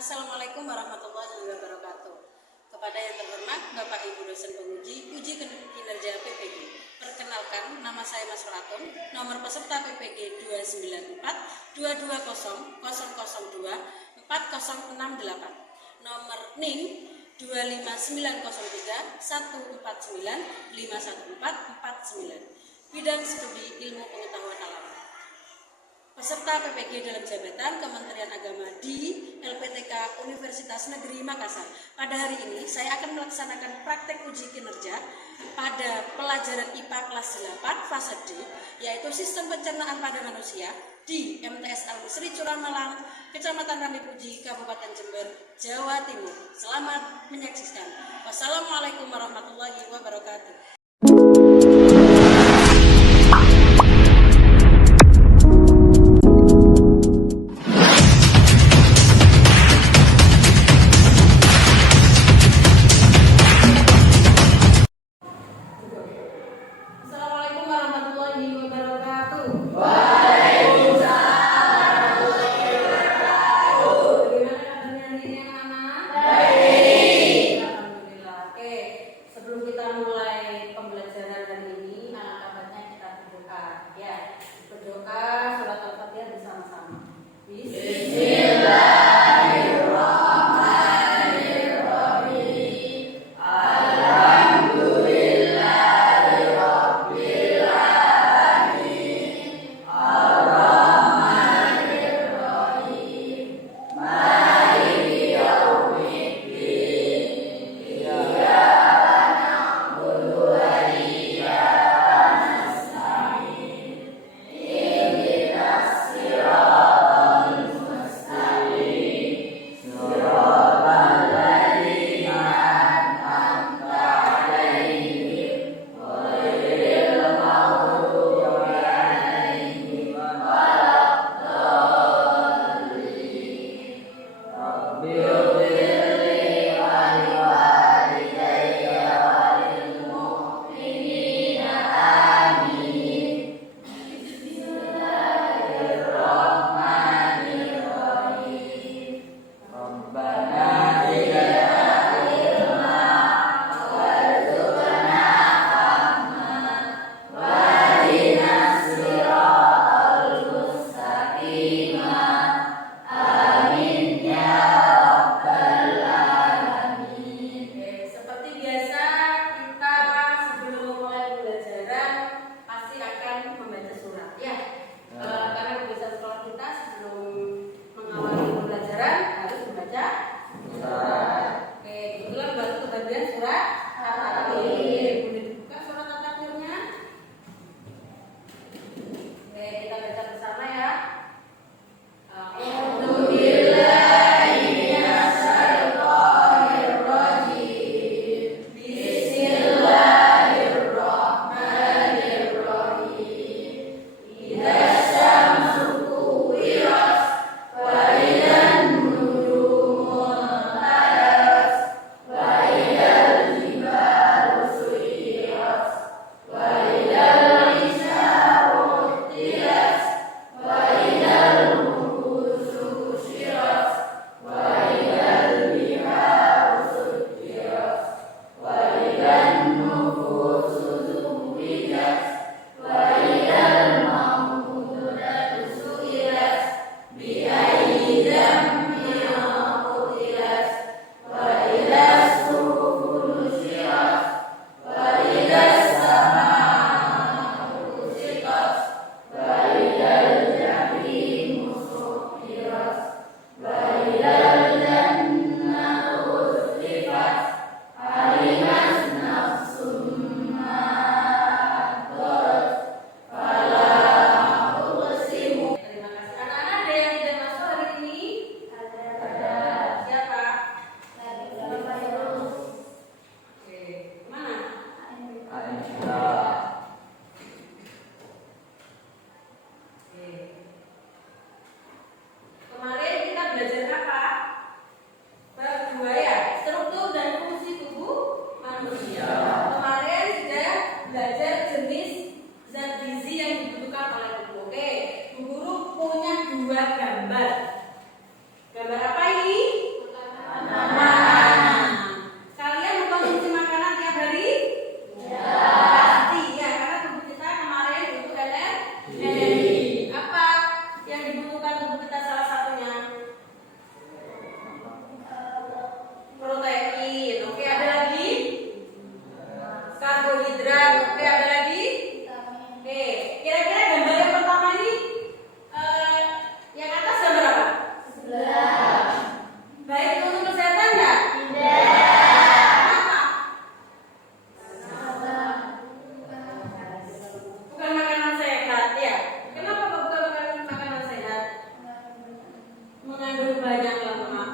Assalamualaikum warahmatullahi wabarakatuh. Kepada yang terhormat Bapak Ibu dosen penguji uji kinerja PPG. Perkenalkan, nama saya Mas Ratun, nomor peserta PPG 294 220 002 4068, nomor NIM 25903 149 51449, bidang studi ilmu pengetahuan alam. Peserta PPG dalam jabatan Kementerian Agama di LPTK Universitas Negeri Makassar. Pada hari ini saya akan melaksanakan praktek uji kinerja pada pelajaran IPA kelas 8 fase D, yaitu sistem pencernaan pada manusia di MTS Al-Misri Curamalang, Kecamatan Randipuji, Kabupaten Jember, Jawa Timur. Selamat menyaksikan. Wassalamualaikum warahmatullahi wabarakatuh. Assalamualaikum warahmatullahi wabarakatuh. Bagaimana kabarnya hari ini anak-anak? Baik. Alhamdulillah. Oke, sebelum kita mulai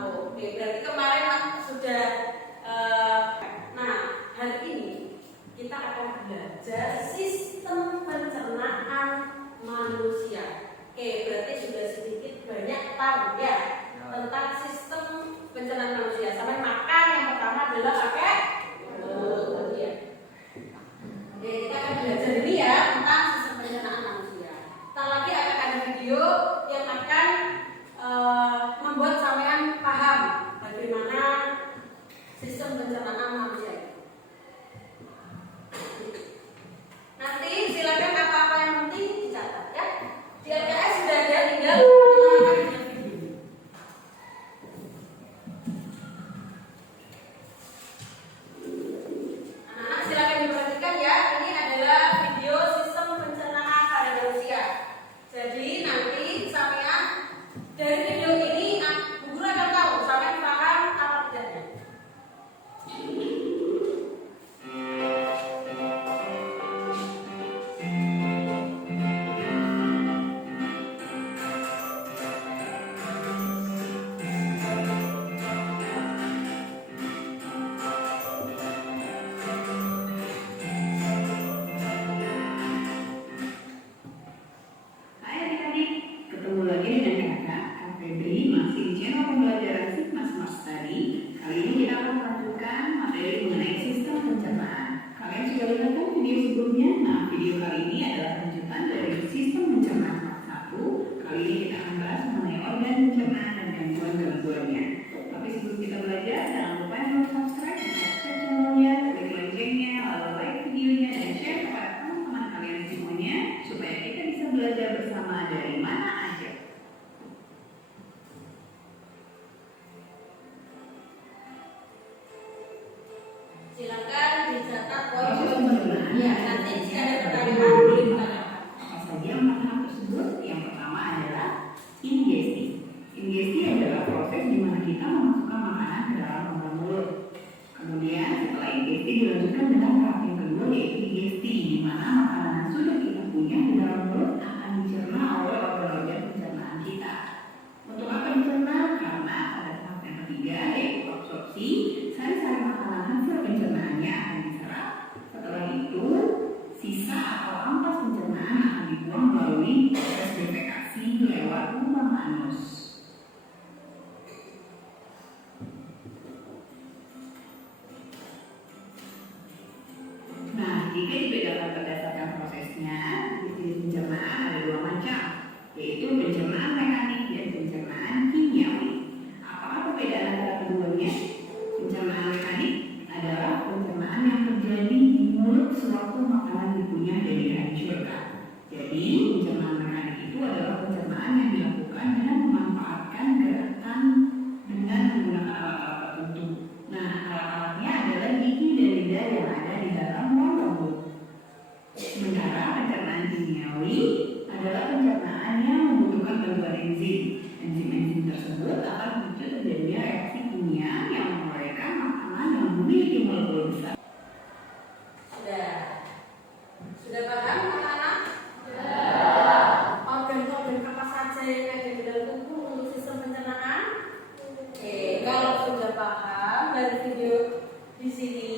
Oke, berarti kemarin sudah nah, hari ini kita akan belajar sistem pencernaan manusia. Oke, berarti sudah sedikit banyak tahu ya tentang sistem pencernaan manusia. Sampai makan yang pertama adalah pakai mulut ya. Oke, kita akan belajar ini ya tentang sistem pencernaan manusia. Ntar lagi akan ada video yang akan membuat sampean paham bagaimana sistem pencernaan manusia. Nanti silakan apa-apa yang penting dicatat ya. Di LKS sudah ada, tinggal mengenalkan dengan video. Anak-anak silakan diperhatikan ya. Ini adalah video sistem pencernaan pada manusia. Jadi nanti sampean dari video ini guru akan tahu sampean paham apa tidaknya. Hai adik-adik, ketemu lagi dengan Kak Febri, masih di channel pembelajaran Sigma Smart Study. Kali ini kita akan melanjutkan materi mengenai sistem pencernaan. Kalian sudah lihat kan video sebelumnya? Nah, video kali ini adalah lanjutan dari sistem pencernaan part 1. Kali ini kita akan bahas mengenai organ pencernaan dan gangguan-gangguannya. Tapi sebelum kita belajar, jangan lupa untuk subscribe channelnya, klik loncengnya, lalu like videonya, dan share kepada teman-teman kalian semuanya supaya kita bisa belajar bersama dari mana aja. Silakan dicatat poin Proses poin. pencernaan. Ya, nanti jika ada pertanyaan boleh ditanyakan. Apa saja yang tahap tersebut? Yang pertama adalah ingesti. Ingesti adalah proses di mana kita memasukkan makanan ke dalam rongga mulut. Kemudian setelah ingesti dilanjutkan dengan tahap yang kedua yaitu digesti, di mana makanan yang sudah kita punya di dalam mulut akan dicerna oleh organ-organ pencernaan kita. Untuk apa dicerna? Karena pada tahap yang ketiga yaitu absorpsi, sari-sari makanan hasil pencernaannya akan diserap. Setelah itu, sisa atau ampas pencernaan akan dibuang melalui proses defekasi lewat lubang anus. Nah, jika dibedakan berdasarkan prosesnya, jenis pencernaan ada dua macam, yaitu pencernaan mekanik dan pencernaan kimiawi. Apakah perbedaan antara keduanya? Pencernaan mekanik adalah pencernaan yang terjadi di mulut sewaktu makanan dikunyah dan dihancurkan. Jadi, pencernaan mekanik itu adalah pencernaan yang dilakukan dengan memanfaatkan gerakan dengan menggunakan alat-alat tertentu. Nah, alat-alatnya adalah gigi dan lidah yang ada di dalam rongga mulut. Sementara pencernaan kimiawi adalah pencernaan yang membutuhkan bantuan enzim. Enzim-enzim tersebut akan memicu terjadinya reaksi kimia yang mengeluarkan makanan yang memiliki molekul besar. Sudah paham anak-anak? Organ-organ apa saja yang ada di dalam tubuh untuk sistem pencernaan? Oke, kalau sudah paham dari video di sini,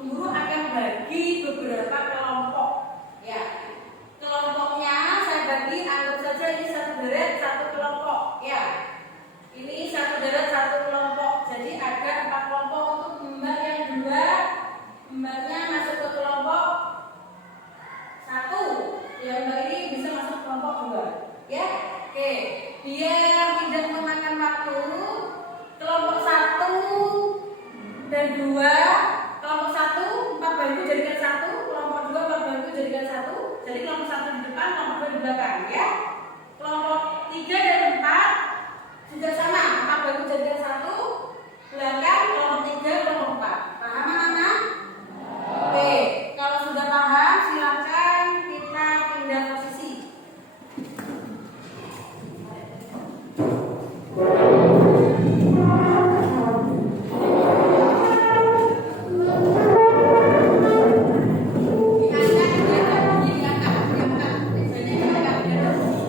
guru akan bagi beberapa kelompok. Ya, kelompoknya saya bagi, anggap saja ini satu deret satu kelompok. Ya, ini satu deret satu kelompok. Jadi ada 4 kelompok untuk mbak yang dua, mbaknya masuk ke kelompok 1. Yang mbak ini bisa masuk kelompok 2. Ya, oke. Biar tidak memakan waktu, kelompok 1 dan 2, kelompok 1 4 bangku jadikan 1, kelompok 2 4 bangku jadikan 1. Jadi kelompok 1 di depan, kelompok 2 di belakang ya. Kelompok 3 dan 4 juga sama, 4 bangku jadikan 1, belakang kelompok 3 kelompok 4. Paham anak-anak? Oke, kalau sudah paham silakan kita pindah posisi. Diangkat, diangkat, diangkat, diangkat.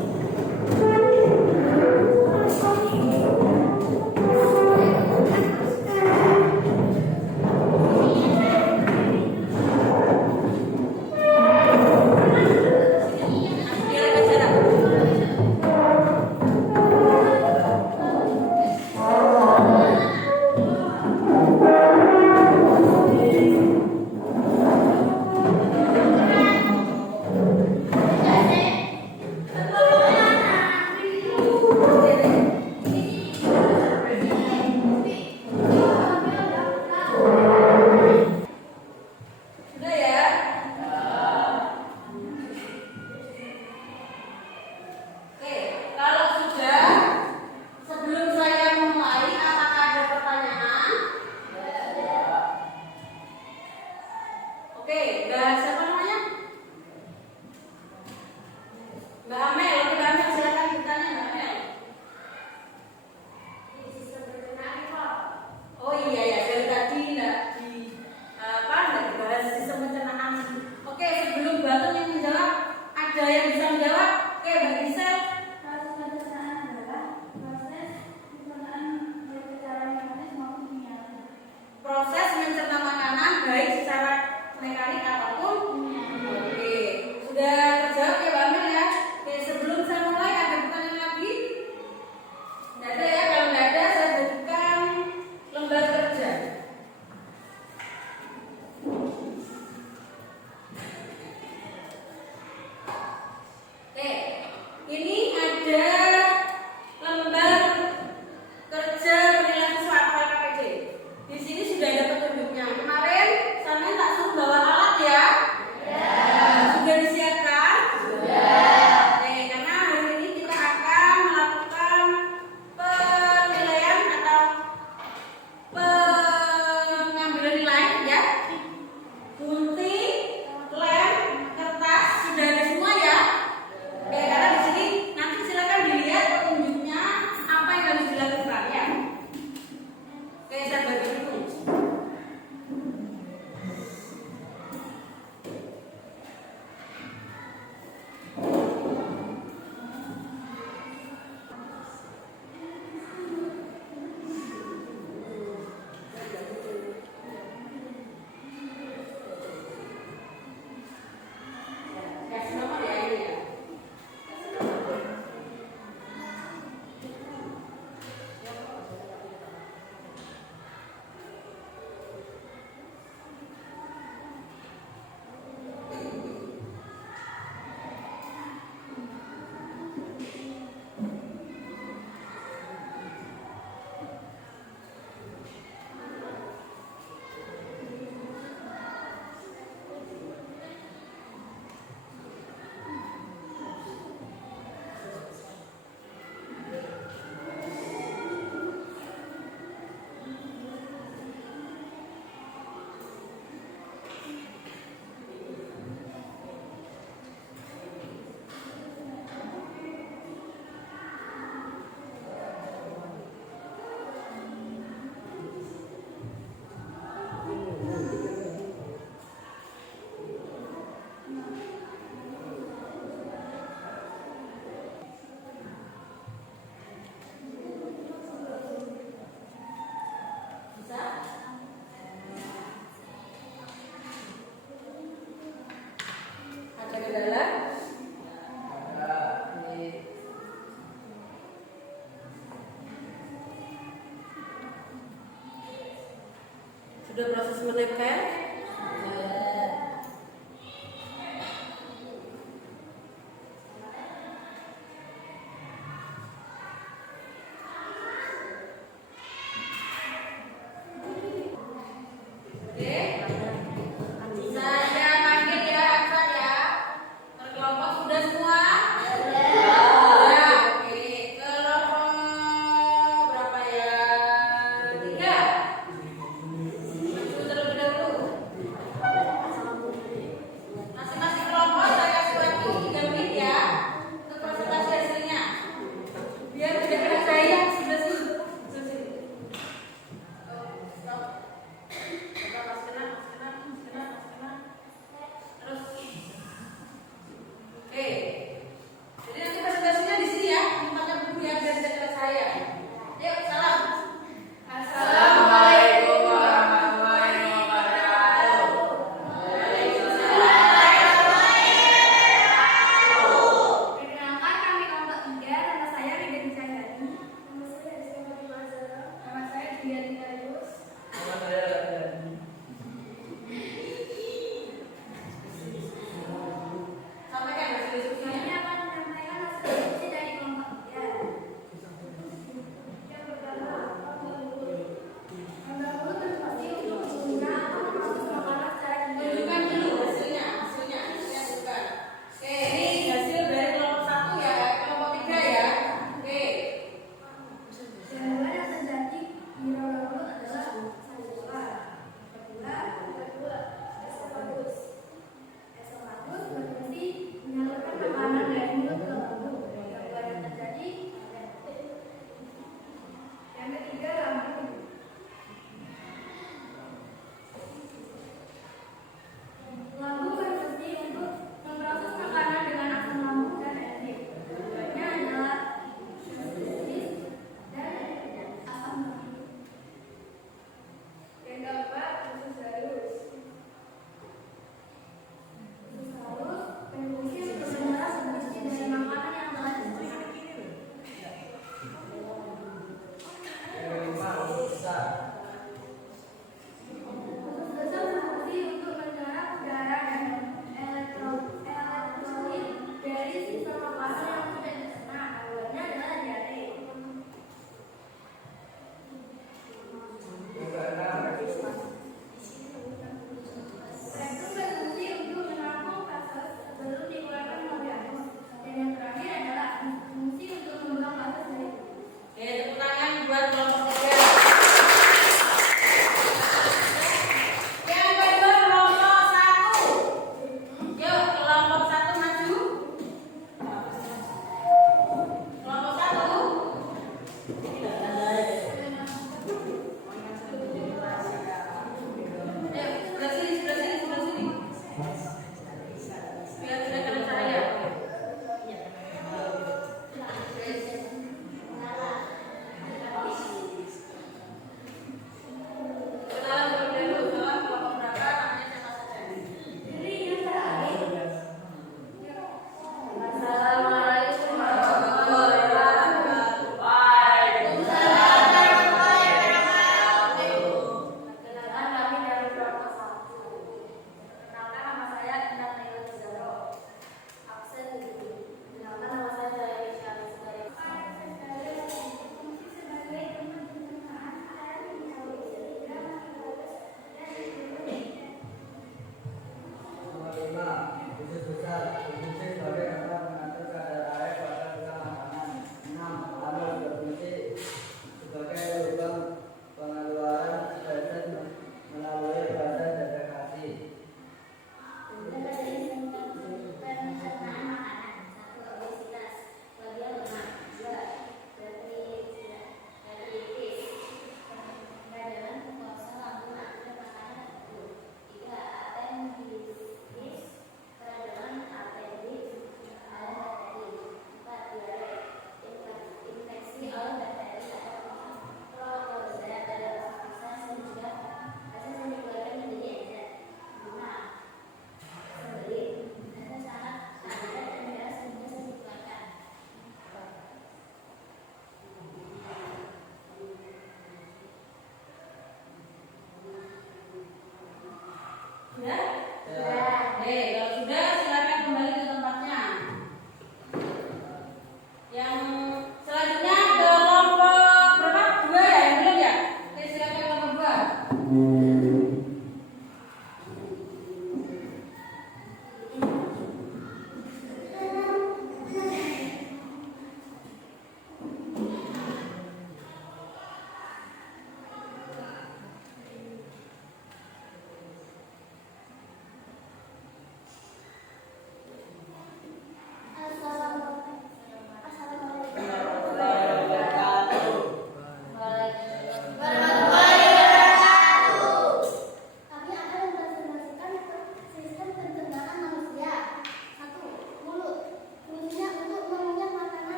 Sudah proses menempel?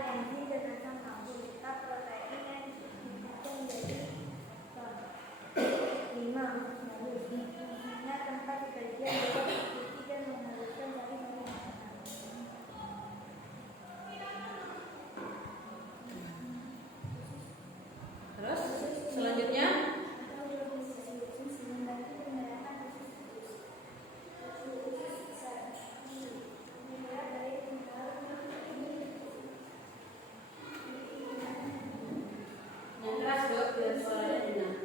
enzim dan asam lambung serta protein yang disusun menjadi 5. Fungsinya tempat bekerja untuk distribusi dan menghaluskan sari-sari makanan. Terus selanjutnya yang keras buat biar suaranya dengar.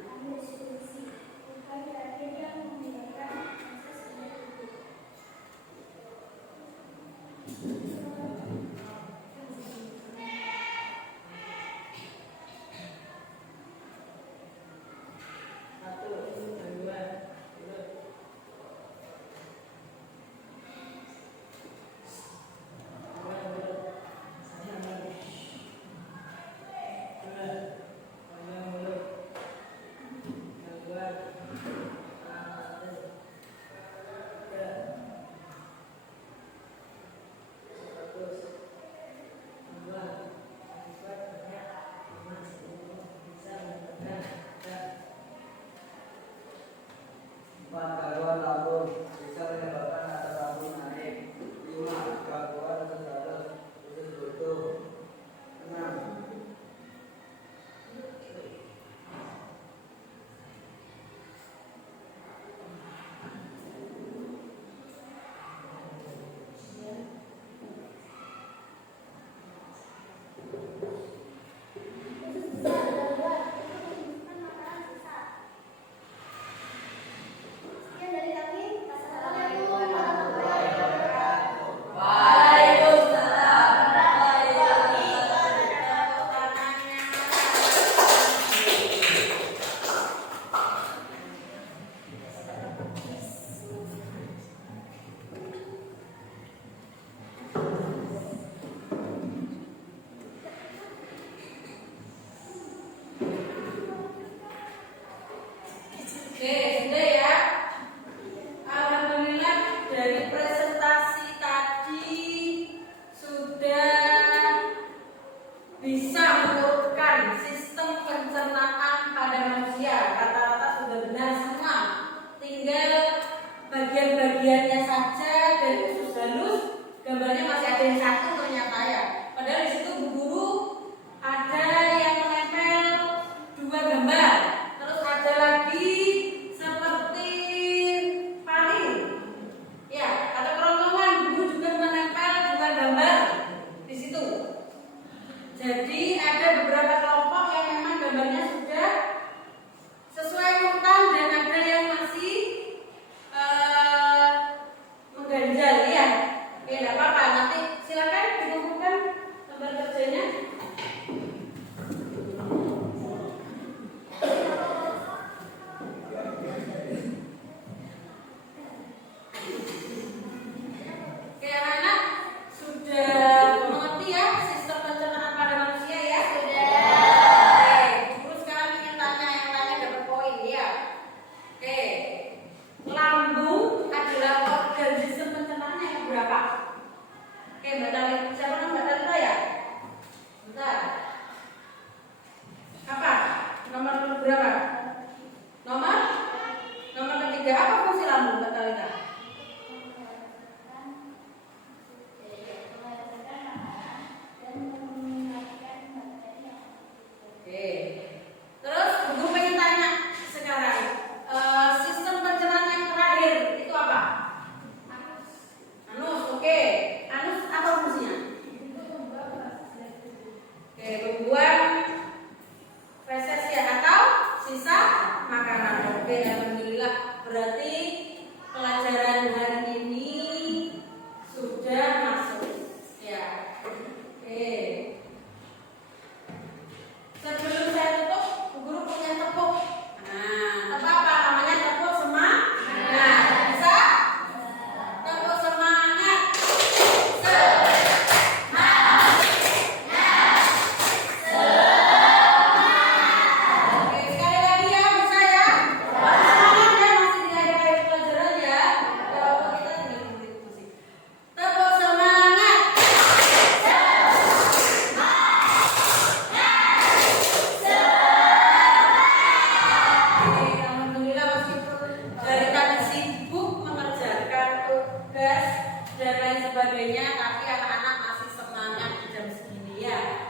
Gangguan lambung bisa menyebabkan asam lambung naik. 5. Gangguan usus halus, usus buntu. 6. Oke, sudah ya. Alhamdulillah dari presentasi tadi sudah bisa menurunkan sistem pencernaan pada manusia. Rata-rata sudah benar semua. Tinggal bagian-bagiannya saja dari usus halus. Gambarnya masih ada yang satu ternyata ya. Padahal di situ Bu Guru ada yang menempel 2 gambar. Terus ada lagi seperti paling, ya, ada kerongkongan. Guru juga menempel 2 gambar di situ. Jadi ada beberapa kelompok yang memang gambarnya sudah sesuai urutan dan ada yang masih mengganjal ya. Oke, tidak apa-apa. Nanti silakan dikumpulkan gambar kerjanya. Oke, anak-anak sudah mengerti ya sistem pencernaan pada manusia ya? Sudah. Oke, guru sekarang ingin tanya, yang tanya dapat poin ya. Oke, lambung adalah organ sistem pencernaan yang berapa? Oke, Mbak Talita, siapa nama Mbak Talita ya? Bentar. Apa? Nomor berapa? Nomor ketiga. Apa fungsi lambung, Mbak Talita? Oke. Terus Guru pengen tanya sekarang, sistem pencernaan yang terakhir itu apa? Anus. Oke. Anus apa fungsinya? dan lain sebagainya, tapi anak-anak masih semangat di jam segini ya.